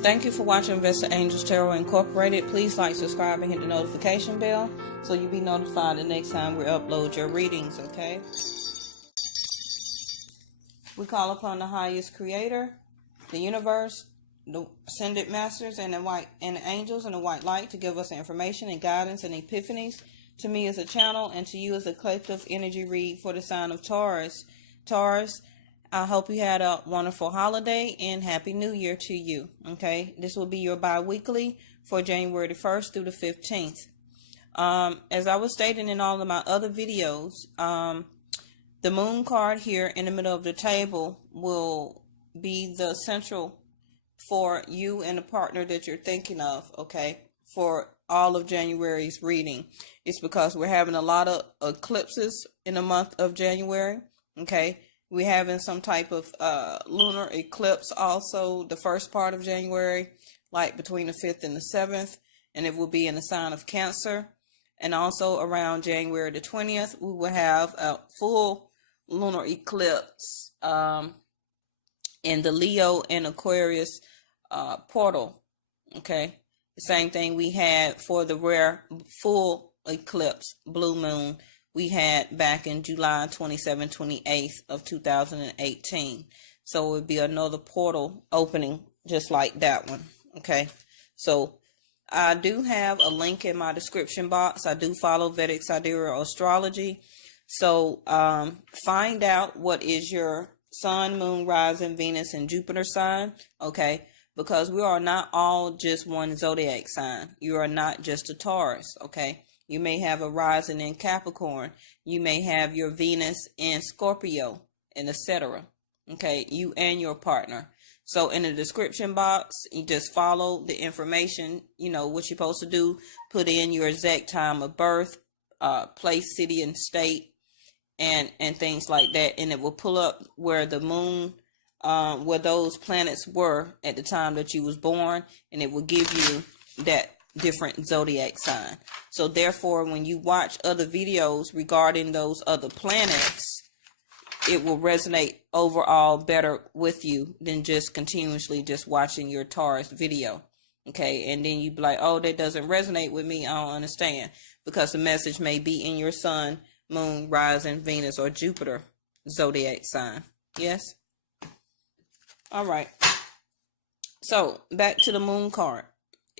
Thank you for watching Vesta Angels Tarot Incorporated. Please like, subscribe, and hit the notification bell so you'll be notified the next time we upload your readings, okay? We call upon the highest creator, the universe, the ascended masters, and the angels and the white light to give us information and guidance and epiphanies. To me as a channel and to you as a collective energy read for the sign of Taurus. Taurus, I hope you had a wonderful holiday and Happy New Year to you. Okay, this will be your bi-weekly for January the 1st through the 15th. As I was stating in all of my other videos, the moon card here in the middle of the table will be the central for you and the partner that you're thinking of, okay, for all of January's reading. It's because we're having a lot of eclipses in the month of January, okay. We're having some type of lunar eclipse also the first part of January, like between the 5th and the 7th, and it will be in the sign of Cancer. And also around January the 20th, we will have a full lunar eclipse in the Leo and Aquarius portal, okay. The same thing we had for the rare full eclipse, blue moon, we had back in July 27th, 28th of 2018. So it would be another portal opening just like that one. Okay. So I do have a link in my description box. I do follow Vedic Astrology. So find out what is your sun, moon, rising, Venus, and Jupiter sign. Okay. Because we are not all just one zodiac sign. You are not just a Taurus. Okay. You may have a rising in Capricorn. You may have your Venus in Scorpio, and etc. Okay, you and your partner. So in the description box, you just follow the information. You know what you're supposed to do. Put in your exact time of birth, place, city, and state, and things like that. And it will pull up where the moon, where those planets were at the time that you was born, and it will give you that different zodiac sign. So therefore, when you watch other videos regarding those other planets, it will resonate overall better with you than just continuously just watching your Taurus video. Okay, and then you be like, oh, that doesn't resonate with me. I don't understand, because the message may be in your sun, moon, rising, Venus, or Jupiter zodiac sign. Yes. All right. So back to the moon card.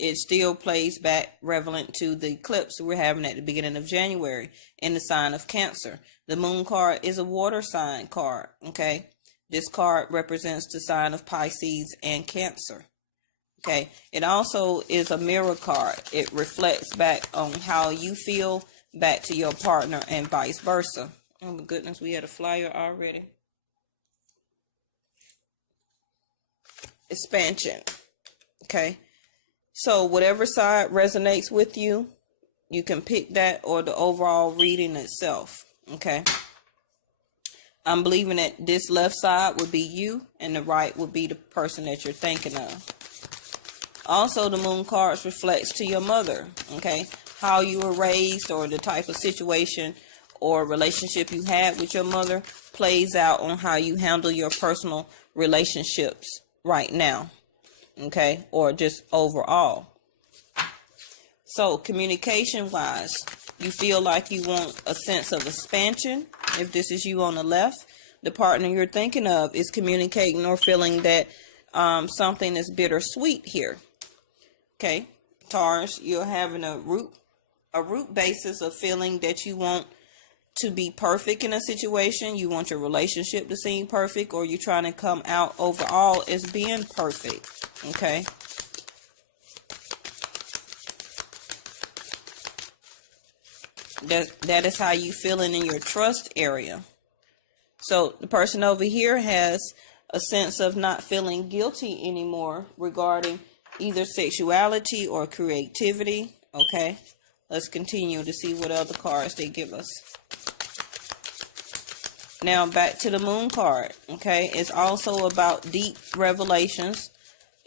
It still plays back relevant to the eclipse we're having at the beginning of January in the sign of Cancer. The moon card is a water sign card, okay? This card represents the sign of Pisces and Cancer, okay? It also is a mirror card. It reflects back on how you feel back to your partner and vice versa. Oh my goodness, we had a flyer already. Expansion, okay? So whatever side resonates with you, you can pick that or the overall reading itself. Okay. I'm believing that this left side would be you and the right would be the person that you're thinking of. Also, the moon cards reflects to your mother. Okay. How you were raised or the type of situation or relationship you had with your mother plays out on how you handle your personal relationships right now. Okay, or just overall. So communication wise, you feel like you want a sense of expansion. If this is you on the left, the partner you're thinking of is communicating or feeling that something is bittersweet here. Okay, Taurus, you're having a root basis of feeling that you want to be perfect in a situation. You want your relationship to seem perfect, or you're trying to come out overall as being perfect. Okay. That is how you feeling in your trust area. So the person over here has a sense of not feeling guilty anymore regarding either sexuality or creativity. Okay. Let's continue to see what other cards they give us. Now back to the moon card. Okay. It's also about deep revelations.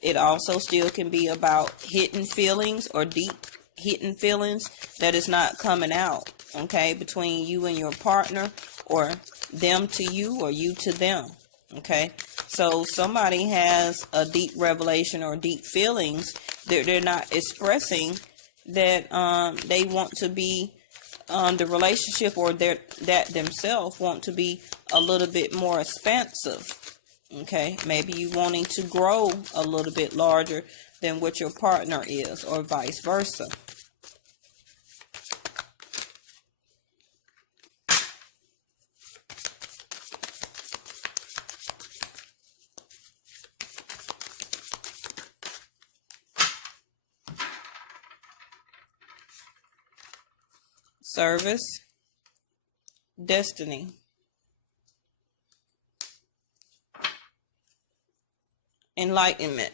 It also still can be about hidden feelings or deep hidden feelings that is not coming out, okay, between you and your partner, or them to you or you to them, okay? So somebody has a deep revelation or deep feelings that they're not expressing, that they want to be, the relationship or that themselves want to be a little bit more expansive. Okay, maybe you wanting to grow a little bit larger than what your partner is, or vice versa. Service, destiny, enlightenment,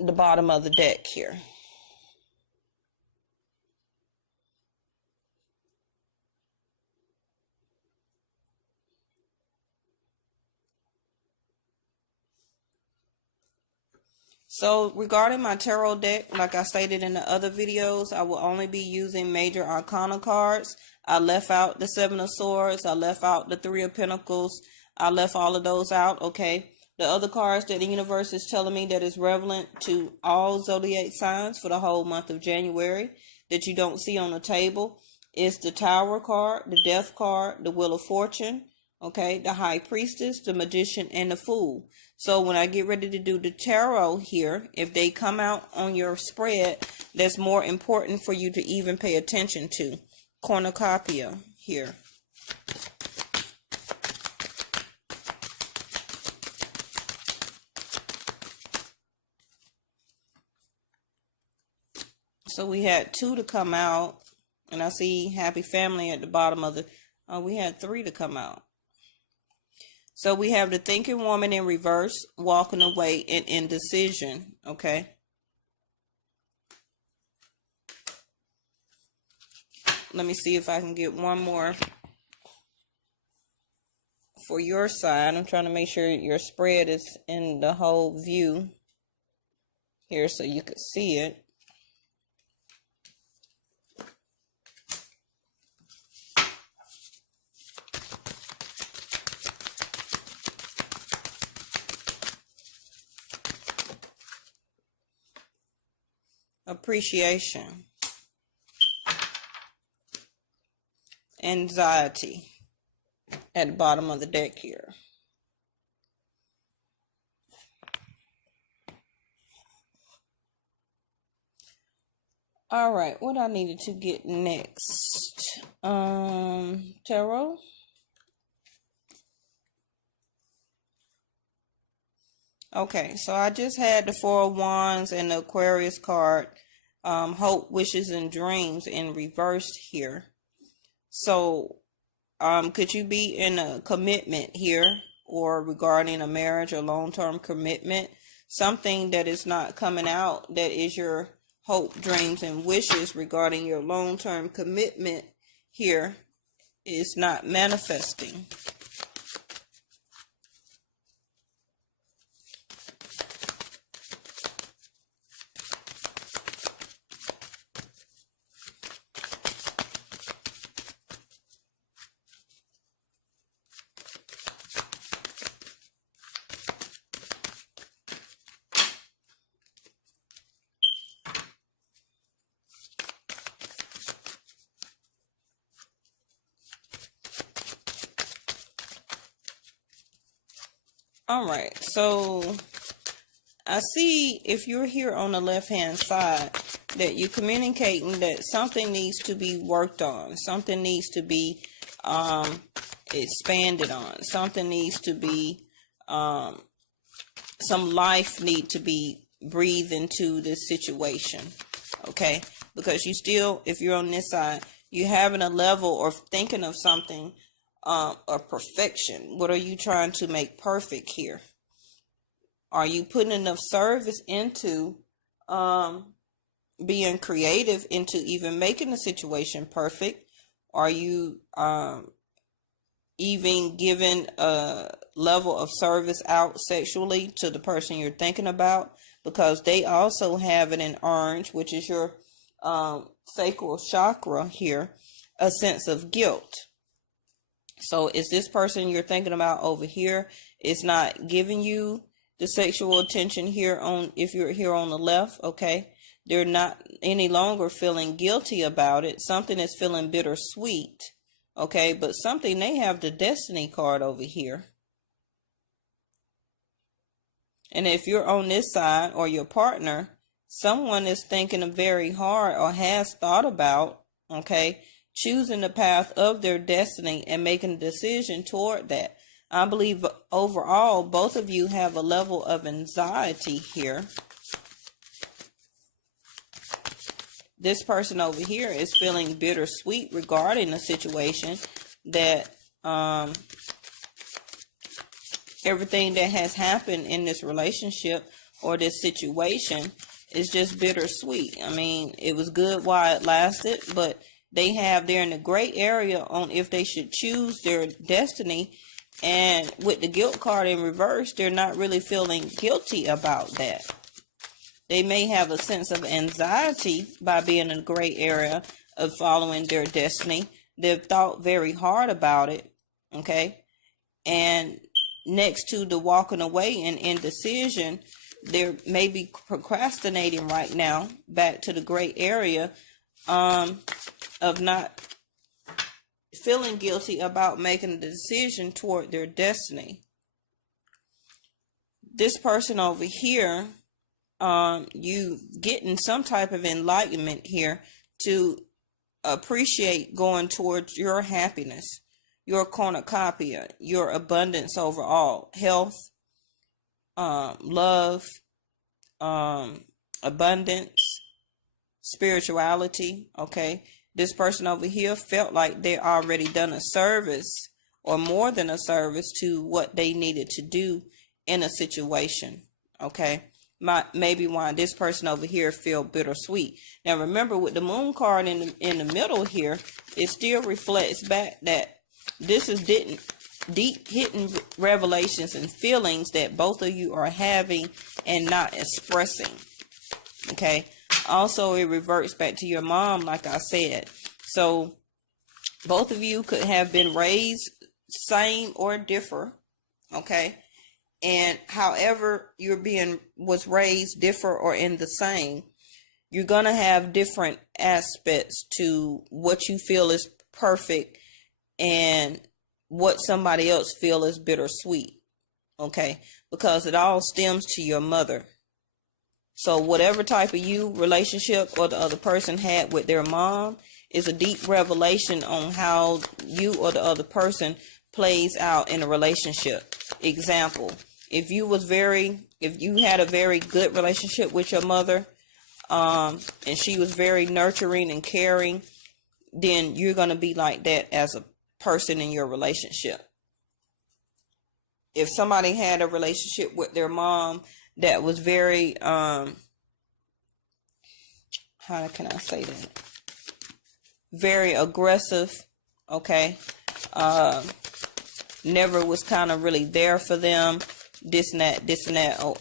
the bottom of the deck here. So regarding my tarot deck, like I stated in the other videos, I will only be using major arcana cards. I left out the Seven of Swords. I left out the Three of Pentacles. I left all of those out, okay? The other cards that the universe is telling me that is relevant to all zodiac signs for the whole month of January that you don't see on the table is the Tower card, the Death card, the Wheel of Fortune, okay, the High Priestess, the Magician, and the Fool. So when I get ready to do the tarot here, if they come out on your spread, that's more important for you to even pay attention to. Cornucopia here. So we had 2 to come out, and I see Happy Family at the bottom of the, we had 3 to come out. So we have the Thinking Woman in reverse, walking away, and indecision, okay? Let me see if I can get one more for your side. I'm trying to make sure your spread is in the whole view here so you can see it. Appreciation, anxiety at the bottom of the deck here. All right, what I needed to get next? Tarot. Okay, so I just had the Four of Wands and the Aquarius card, Hope, Wishes, and Dreams in reversed here. So, could you be in a commitment here, or regarding a marriage or long-term commitment? Something that is not coming out, that is your hope, dreams, and wishes regarding your long-term commitment here, is not manifesting. All right, so I see if you're here on the left-hand side that you're communicating that something needs to be worked on. Something needs to be expanded on. Something needs to be, some life need to be breathed into this situation, okay? Because you still, if you're on this side, you're having a level or thinking of something of perfection. What are you trying to make perfect here? Are you putting enough service into being creative into even making the situation perfect? Are you even giving a level of service out sexually to the person you're thinking about? Because they also have it in orange, which is your sacral chakra here, a sense of guilt. So is this person you're thinking about over here is not giving you the sexual attention here on, if you're here on the left, okay? They're not any longer feeling guilty about it. Something is feeling bittersweet, okay? But something, they have the Destiny card over here. And if you're on this side, or your partner, someone is thinking very hard or has thought about, okay, choosing the path of their destiny and making a decision toward that. I believe overall, both of you have a level of anxiety here. This person over here is feeling bittersweet regarding the situation, that everything that has happened in this relationship or this situation is just bittersweet. I mean, it was good while it lasted, but they're in the gray area on if they should choose their destiny. And with the guilt card in reverse, they're not really feeling guilty about that. They may have a sense of anxiety by being in the gray area of following their destiny. They've thought very hard about it, okay? And next to the walking away and indecision, they're maybe procrastinating right now, back to the gray area of not feeling guilty about making a decision toward their destiny. This person over here, you getting some type of enlightenment here to appreciate going towards your happiness, your cornucopia, your abundance overall, health, love, abundance, spirituality, okay? This person over here felt like they already done a service or more than a service to what they needed to do in a situation, okay? Maybe why this person over here feel bittersweet. Now remember, with the moon card in the middle here, it still reflects back that this is deep hidden revelations and feelings that both of you are having and not expressing, okay? Also, it reverts back to your mom, like I said. So both of you could have been raised same or differ, okay? And however was raised differ or in the same, you're going to have different aspects to what you feel is perfect and what somebody else feel is bittersweet, okay? Because it all stems to your mother. So whatever type of relationship or the other person had with their mom is a deep revelation on how you or the other person plays out in a relationship. Example, if you had a very good relationship with your mother, and she was very nurturing and caring, then you're going to be like that as a person in your relationship. If somebody had a relationship with their mom that was very, how can I say that? Very aggressive, okay? Never was kind of really there for them, this and that. Oh,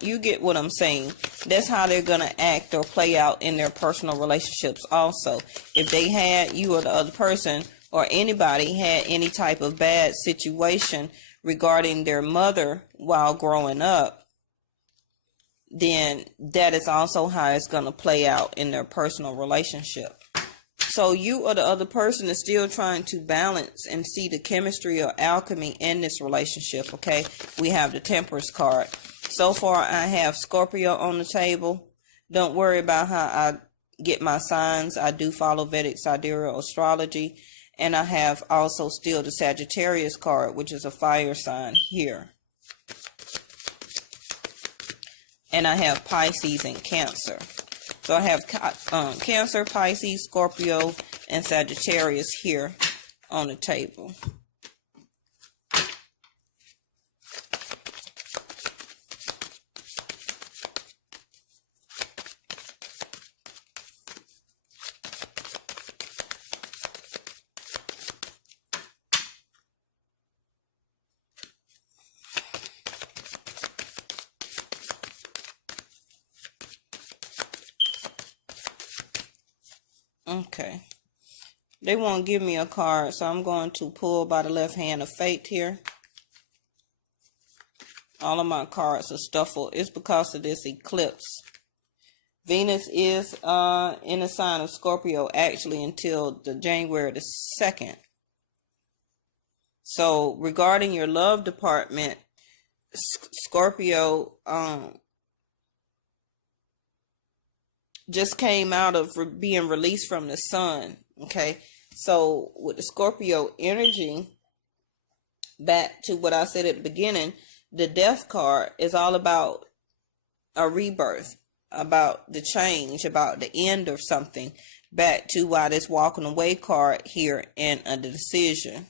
you get what I'm saying. That's how they're going to act or play out in their personal relationships also. If they had, you or the other person or anybody had any type of bad situation regarding their mother while growing up, then that is also how it's going to play out in their personal relationship. So you or the other person is still trying to balance and see the chemistry or alchemy in this relationship, okay? We have the Temperance card. So far, I have Scorpio on the table. Don't worry about how I get my signs. I do follow Vedic Astrology. And I have also still the Sagittarius card, which is a fire sign here. And I have Pisces and Cancer. So I have Cancer, Pisces, Scorpio, and Sagittarius here on the table. Okay, they won't give me a card, so I'm going to pull by the left hand of fate here. All of my cards are stuffed. It's because of this eclipse. Venus is in the sign of Scorpio actually until the January the 2nd. So regarding your love department, Scorpio just came out of being released from the sun. Okay, so with the Scorpio energy, back to what I said at the beginning, the death card is all about a rebirth, about the change, about the end of something, back to why this walking away card here and a decision.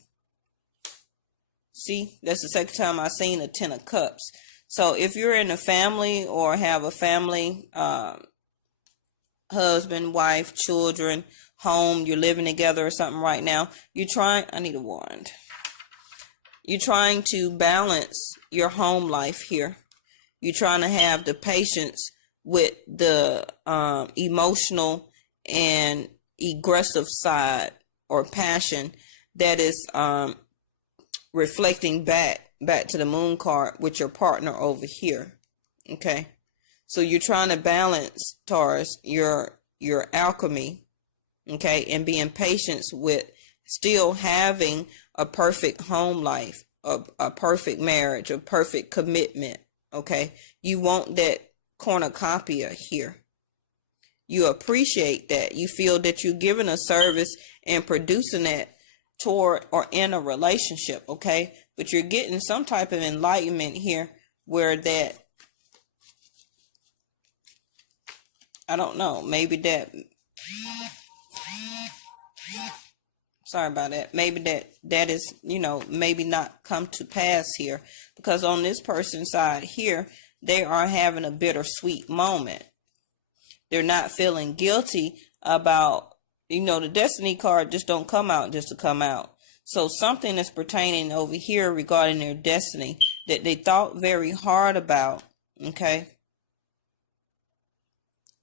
See, that's the second time I've seen a 10 of Cups. So if you're in a family or have a family, husband, wife, children, home, you're living together or something right now, I need a wand. You're trying to balance your home life here. You're trying to have the patience with the emotional and aggressive side or passion that is reflecting back to the moon card with your partner over here. Okay, so you're trying to balance, Taurus, your alchemy, okay, and being patient with still having a perfect home life, a perfect marriage, a perfect commitment. Okay, you want that cornucopia here. You appreciate that. You feel that you're giving a service and producing that toward or in a relationship. Okay, but you're getting some type of enlightenment here where that, I don't know, maybe that, sorry about that, maybe that is, maybe not come to pass here, because on this person's side here, they are having a bittersweet moment. They're not feeling guilty about, the destiny card just don't come out just to come out. So something is pertaining over here regarding their destiny that they thought very hard about, okay?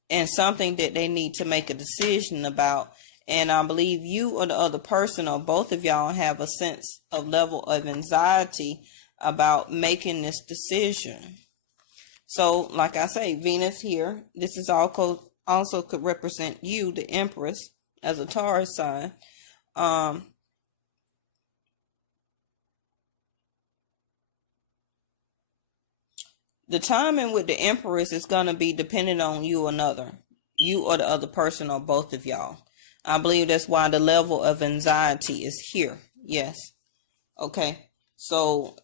And something that they need to make a decision about. And I believe you or the other person or both of y'all have a sense of level of anxiety about making this decision. So, like I say, Venus here, this is also could represent you, the Empress, as a Taurus sign. The timing with the Empress is going to be dependent on you or the other person or both of y'all. I believe that's why the level of anxiety is here. Yes. Okay. So,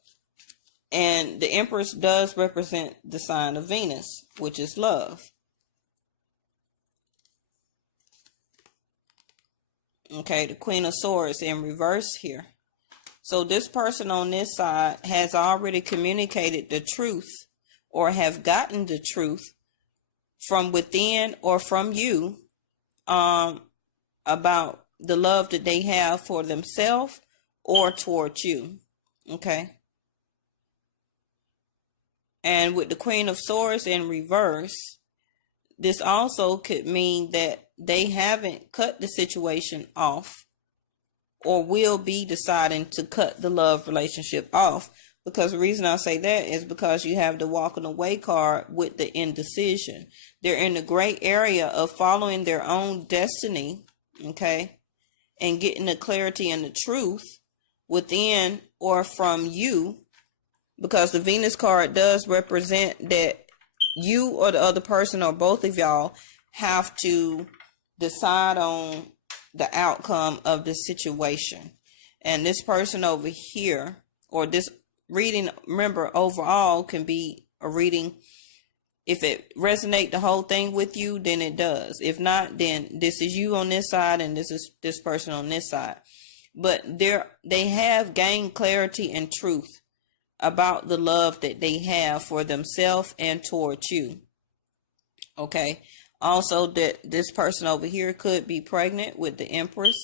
and the Empress does represent the sign of Venus, which is love. Okay, the Queen of Swords in reverse here. So this person on this side has already communicated the truth or have gotten the truth from within or from you about the love that they have for themselves or towards you. Okay. And with the Queen of Swords in reverse, this also could mean that they haven't cut the situation off or will be deciding to cut the love relationship off. Because the reason I say that is because you have the walking away card with the indecision. They're in the gray area of following their own destiny, okay, and getting the clarity and the truth within or from you, because the Venus card does represent that you or the other person or both of y'all have to decide on the outcome of the situation. And this person over here, or this reading, remember, overall can be a reading. If it resonate the whole thing with you, then it does. If not, then this is you on this side and this is this person on this side. But they have gained clarity and truth about the love that they have for themselves and towards you. Okay. Also, that this person over here could be pregnant with the Empress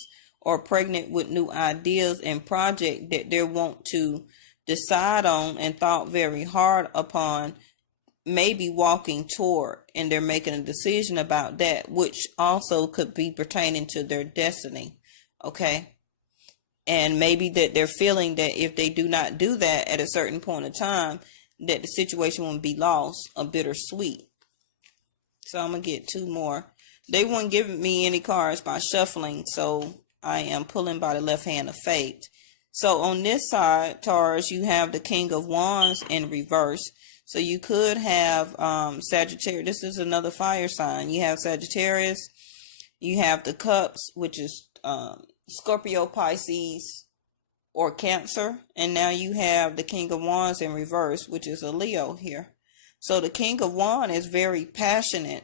or pregnant with new ideas and project that they want to decide on and thought very hard upon, maybe walking toward, and they're making a decision about that, which also could be pertaining to their destiny. Okay. And maybe that they're feeling that if they do not do that at a certain point of time, that the situation wouldn't be lost or bittersweet. So I'm going to get 2 more. They wouldn't give me any cards by shuffling, so I am pulling by the left hand of fate. So on this side, Taurus, you have the King of Wands in reverse. So you could have Sagittarius. This is another fire sign. You have Sagittarius. You have the Cups, which is Scorpio, Pisces, or Cancer. And now you have the King of Wands in reverse, which is a Leo here. So the King of Wands is very passionate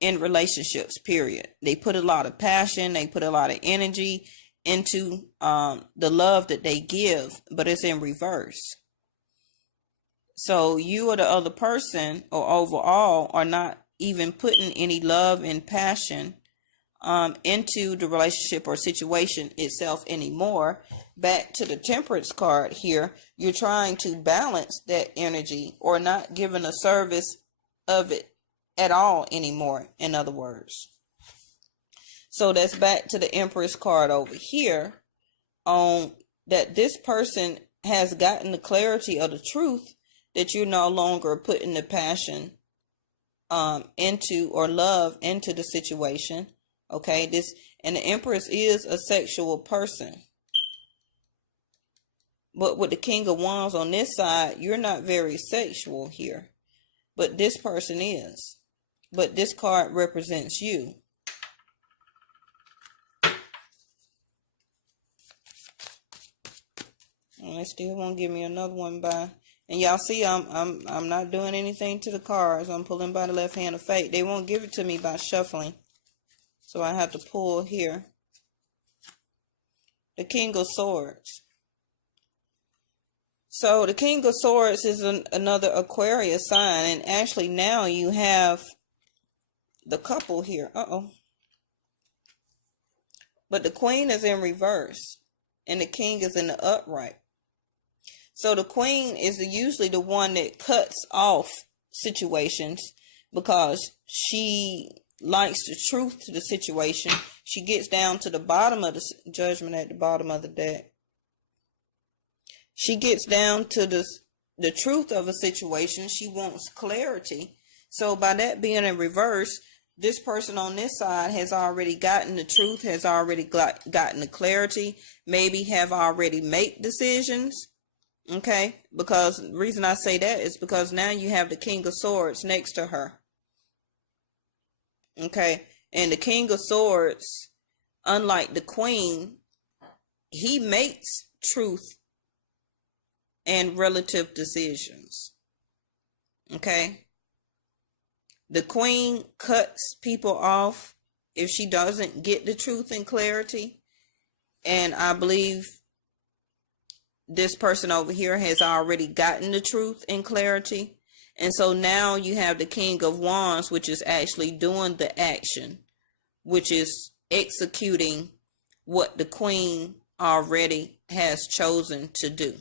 in relationships, period. They put a lot of passion, they put a lot of energy into the love that they give, but it's in reverse. So you or the other person, or overall, are not even putting any love and passion into the relationship or situation itself anymore. Back to the Temperance card here, you're trying to balance that energy, or not giving a service of it at all anymore, in other words. So that's back to the Empress card over here, on that this person has gotten the clarity of the truth that you're no longer putting the passion into, or love into, the situation. Okay, and the Empress is a sexual person. But with the King of Wands on this side, you're not very sexual here. But this person is. But this card represents you. And they still won't give me another one by. And y'all see, I'm not doing anything to the cards. I'm pulling by the left hand of fate. They won't give it to me by shuffling. So I have to pull here. The King of Swords. So the King of Swords is another Aquarius sign. And actually now you have the couple here. But the Queen is in reverse. And the King is in the upright. So the Queen is usually the one that cuts off situations, because she likes the truth to the situation. She gets down to the bottom of the Judgment at the bottom of the deck. She gets down to the truth of a situation. She wants clarity. So by that being in reverse, this person on this side has already gotten the truth, has already gotten the clarity, maybe have already made decisions. Okay, because the reason I say that is because now you have the King of Swords next to her. Okay, and the King of Swords, unlike the Queen, he makes truth and relative decisions. Okay, the Queen cuts people off if she doesn't get the truth and clarity, and I believe this person over here has already gotten the truth and clarity. And so now you have the King of Wands, which is actually doing the action, which is executing what the Queen already has chosen to do.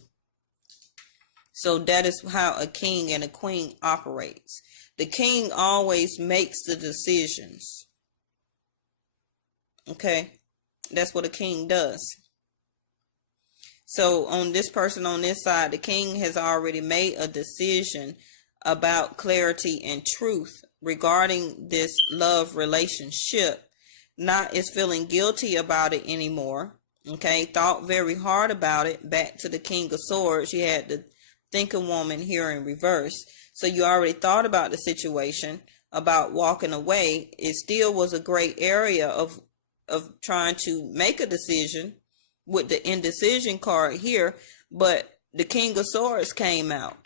So that is how a king and a queen operates. The king always makes the decisions. Okay, that's what a king does. So on this person on this side, the king has already made a decision about clarity and truth regarding this love relationship. Not is feeling guilty about it anymore. Okay, thought very hard about it. Back to the King of Swords, you had the thinking woman here in reverse. So you already thought about the situation, about walking away. It still was a gray area of trying to make a decision with the indecision card here, but the King of Swords came out.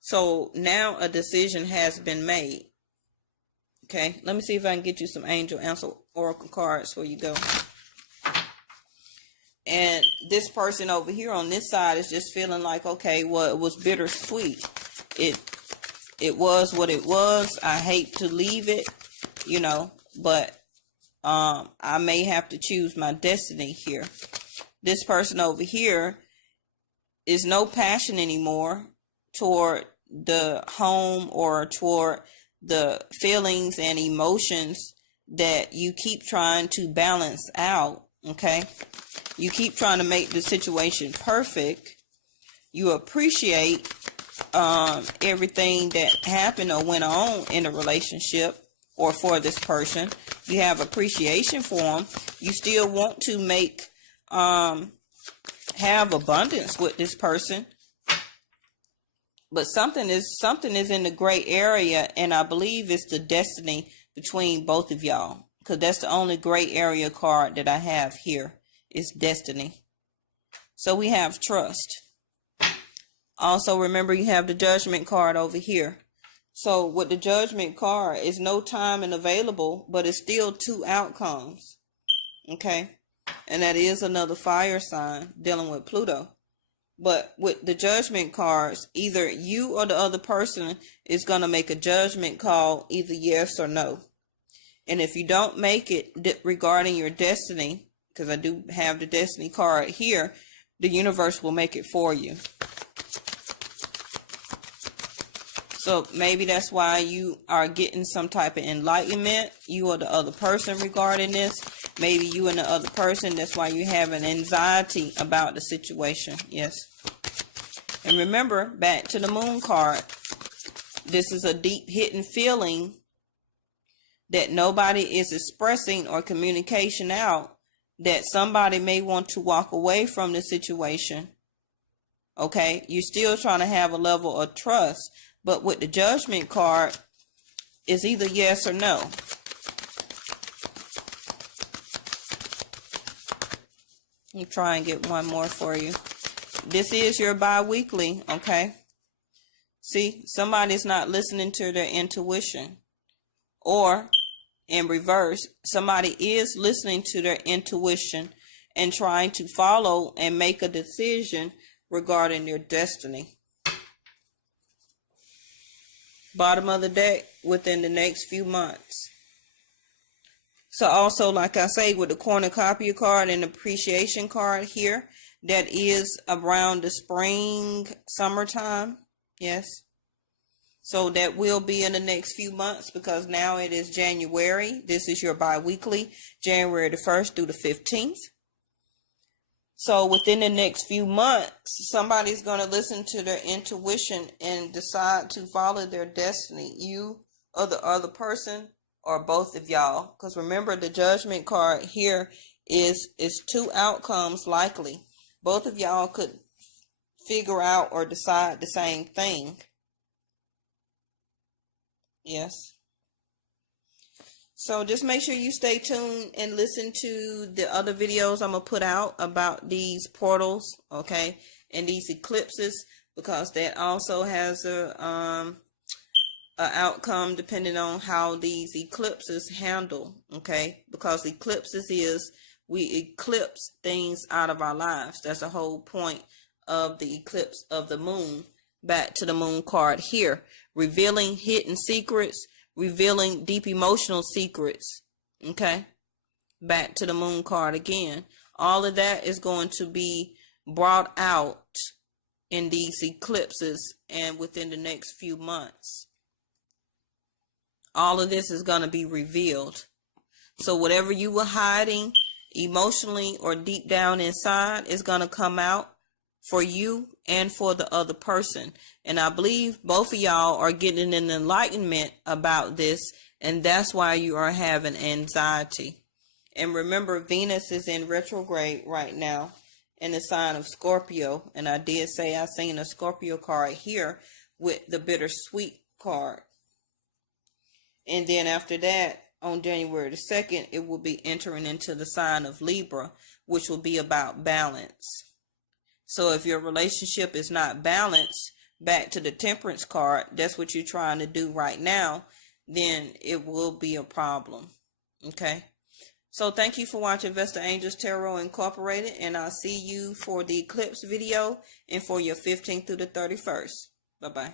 So now a decision has been made. Okay, let me see if I can get you some angel answer oracle cards before you go. And this person over here on this side is just feeling like, okay, well, it was bittersweet. It was what it was. I hate to leave it, you know, but I may have to choose my destiny here. This person over here is no passion anymore toward the home or toward the feelings and emotions that you keep trying to balance out. Okay, you keep trying to make the situation perfect, You appreciate everything that happened or went on in a relationship or for this person. You have appreciation for them. You still want to make have abundance with this person, but something is in the gray area, and I believe it's the destiny between both of y'all, because that's the only gray area card that I have here is destiny. So we have trust. Also, remember, you have the Judgment card over here. So with the Judgment card, it's no time and available, but it's still two outcomes. Okay? And that is another fire sign dealing with Pluto. But with the Judgment cards, either you or the other person is going to make a judgment call, either yes or no. And if you don't make it regarding your destiny, because I do have the Destiny card here, the universe will make it for you. So maybe that's why you are getting some type of enlightenment, you or the other person, regarding this. Maybe you and the other person, that's why you have an anxiety about the situation. Yes. And remember, back to the Moon card, this is a deep hidden feeling that nobody is expressing or communication out, that somebody may want to walk away from the situation. Okay, you're still trying to have a level of trust, but with the Judgment card, it's either yes or no. Let me try and get one more for you. This is your bi-weekly, okay? See, somebody's not listening to their intuition. Or, in reverse, somebody is listening to their intuition and trying to follow and make a decision regarding their destiny. Bottom of the deck, within the next few months. So also, like I say, with the cornucopia card and the appreciation card here, that is around the spring, summertime. Yes. So that will be in the next few months, because now it is January. This is your bi-weekly, January the 1st through the 15th. So within the next few months, somebody's going to listen to their intuition and decide to follow their destiny. You or the other person, or both of y'all. Because remember, the Judgment card here is two outcomes likely. Both of y'all could figure out or decide the same thing. Yes. So just make sure you stay tuned and listen to the other videos I'm going to put out about these portals, okay, and these eclipses, because that also has a outcome depending on how these eclipses handle, okay, because eclipses is we eclipse things out of our lives. That's the whole point of the eclipse of the moon. Back to the Moon card here, revealing hidden secrets, revealing deep emotional secrets. Okay, back to the Moon card again. All of that is going to be brought out in these eclipses and within the next few months. All of this is going to be revealed. So whatever you were hiding emotionally or deep down inside is going to come out for you and for the other person. And I believe both of y'all are getting an enlightenment about this, and that's why you are having anxiety. And remember, Venus is in retrograde right now in the sign of Scorpio, and I did say I seen a Scorpio card here with the bittersweet card. And then after that, on January the 2nd, it will be entering into the sign of Libra, which will be about balance. So if your relationship is not balanced, back to the Temperance card, that's what you're trying to do right now, then it will be a problem. Okay? So thank you for watching Vesta Angels Tarot Incorporated, and I'll see you for the eclipse video and for your 15th through the 31st. Bye-bye.